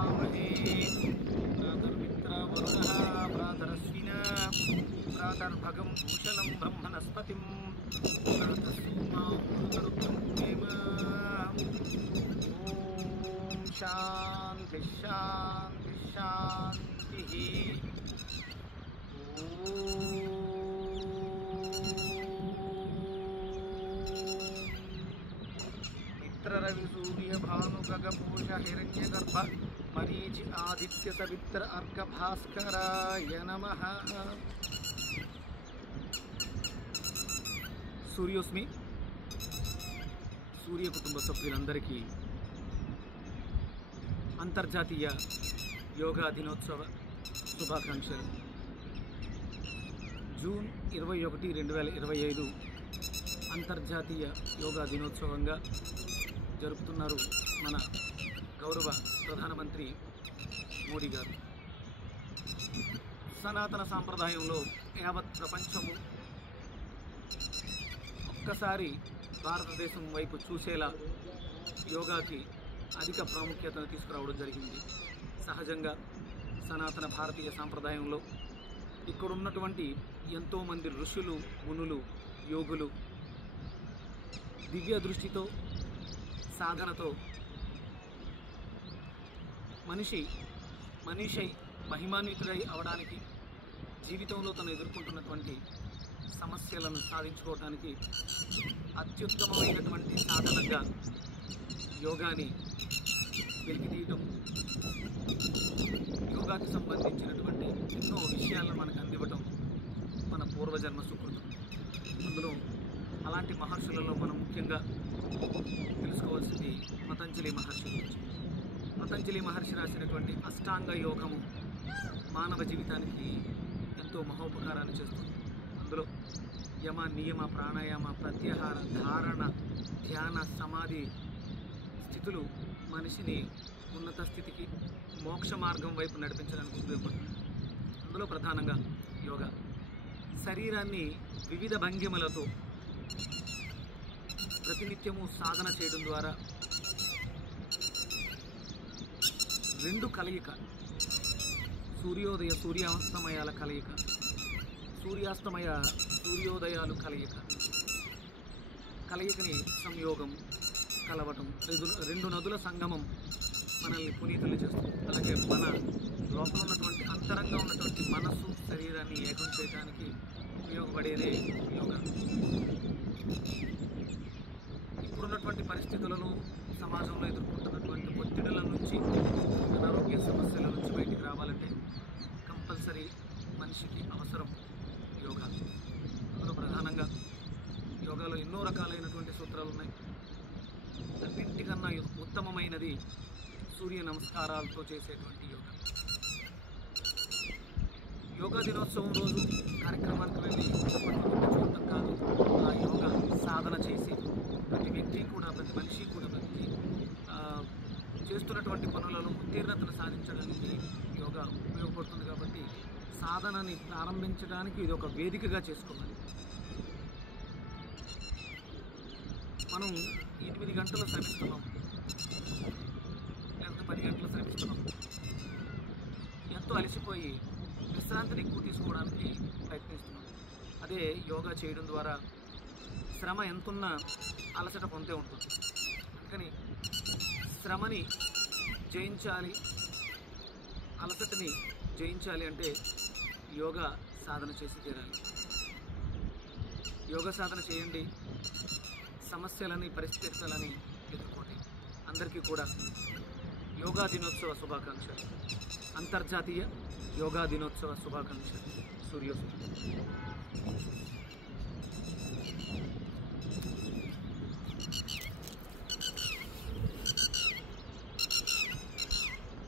हवामहे प्रातर्मित्रवरुणः प्रातरश्विना प्रातर्भगं भूषणं ब्रह्मणस्पतिं प्रातस्सूमारुद्रं देव। ॐ शान्तिः शान्तिः शान्तिः। रवि सूर्य भानु गगभूष हिरण्यगर्भ मरीचि आदित्य सवित्र अर्क भास्कराय नमः। सूर्योस्मि सूर्य कुटुंब सभ्युలందరికీ అంతర్జాతీయ యోగా దినోత్సవ శుభాకాంక్షలు। జూన్ 21, 2025 అంతర్జాతీయ యోగా దినోత్సవంగా జరుపుతున్నారు మన గౌరవ ప్రధానమంత్రి మోడీ గారు। సనాతన సాంప్రదాయంలో యావత్ ప్రపంచము ఒక్కసారి భారతదేశం వైపు చూసేలా యోగాకి అధిక ప్రాముఖ్యతను తీసుకురావడం జరిగింది। సహజంగా సనాతన భారతీయ సాంప్రదాయంలో ఇక్కడ ఉన్నటువంటి ఎంతోమంది ఋషులు, మునులు, యోగులు దివ్య దృష్టితో, సాధనతో మనిషి మహిమాన్వితుడై అవడానికి, జీవితంలో తను ఎదుర్కొంటున్నటువంటి సమస్యలను సాధించుకోవడానికి అత్యుత్తమమైనటువంటి సాధనగా యోగాని వెలికితీయటం, యోగాకి సంబంధించినటువంటి ఎన్నో విషయాలను మనకు అందివ్వటం మన పూర్వజన్మ సుకృతం। అందులో అలాంటి మహర్షులలో మనం ముఖ్యంగా తెలుసుకోవాల్సింది పతంజలి మహర్షి గురించి। పతంజలి మహర్షి రాసినటువంటి అష్టాంగ యోగము మానవ జీవితానికి ఎంతో మహోపకారాలు చేస్తుంది। అందులో యమ, నియమ, ప్రాణాయామ, ప్రత్యాహార, ధారణ, ధ్యాన, సమాధి స్థితులు మనిషిని ఉన్నత స్థితికి, మోక్ష మార్గం వైపు నడిపించడానికి ఉపయోగపడుతుంది। అందులో ప్రధానంగా యోగా శరీరాన్ని వివిధ భంగిమలతో ప్రతినిత్యము సాధన చేయడం ద్వారా రెండు కలయిక, సూర్యాస్తమయాల కలయిక, సూర్యోదయాలు కలయికని సంయోగం, కలవటం, రెండు నదుల సంగమం మనల్ని పునీతులు చేస్తుంది। అలాగే మన లోపల ఉన్నటువంటి అంతరంగా ఉన్నటువంటి మనస్సు, శరీరాన్ని ఏకం చేయడానికి ఉపయోగపడేదే యోగా। ఇప్పుడున్నటువంటి పరిస్థితులను, సమాజంలో ఎదుర్కొంటున్నటువంటి ఒత్తిడుల నుంచి, అనారోగ్య సమస్యల నుంచి బయటికి రావాలంటే కంపల్సరీ మనిషికి అవసరం యోగా। అందులో ప్రధానంగా యోగాలో ఎన్నో రకాలైనటువంటి సూత్రాలు ఉన్నాయి। అన్నింటికన్నా ఉత్తమమైనది సూర్య నమస్కారాలతో చేసేటువంటి యోగా। యోగా దినోత్సవం రోజు కార్యక్రమానికి వెళ్ళి చూడటం కాదు, ఆ యోగా సాధన చేసి ప్రతి వ్యక్తి కూడా, ప్రతి మనిషి కూడా, ప్రతి చేస్తున్నటువంటి పనులను ఉత్తీర్ణతను సాధించడానికి యోగా ఉపయోగపడుతుంది। కాబట్టి సాధనని ప్రారంభించడానికి ఇది ఒక వేదికగా చేసుకోవాలి। మనం 8 గంటలు శ్రమిస్తున్నాం, లేకపోతే 10 గంటలు శ్రమిస్తున్నాం, ఎంతో అలసిపోయి విశ్రాంతిని ఎక్కువ తీసుకోవడానికి ప్రయత్నిస్తున్నాం। అదే యోగా చేయడం ద్వారా శ్రమ ఎంతున్నా అలసట పొందే ఉంటుంది। అందుకని శ్రమని జయించాలి, అలసటని జయించాలి అంటే యోగా సాధన చేసి తీరాలి। యోగా సాధన చేయండి, సమస్యలని, పరిస్థితులని ఎదుర్కోండి। అందరికీ కూడా యోగా దినోత్సవ శుభాకాంక్షలు, అంతర్జాతీయ యోగా దినోత్సవ శుభాకాంక్షలు। సూర్యోస్మి।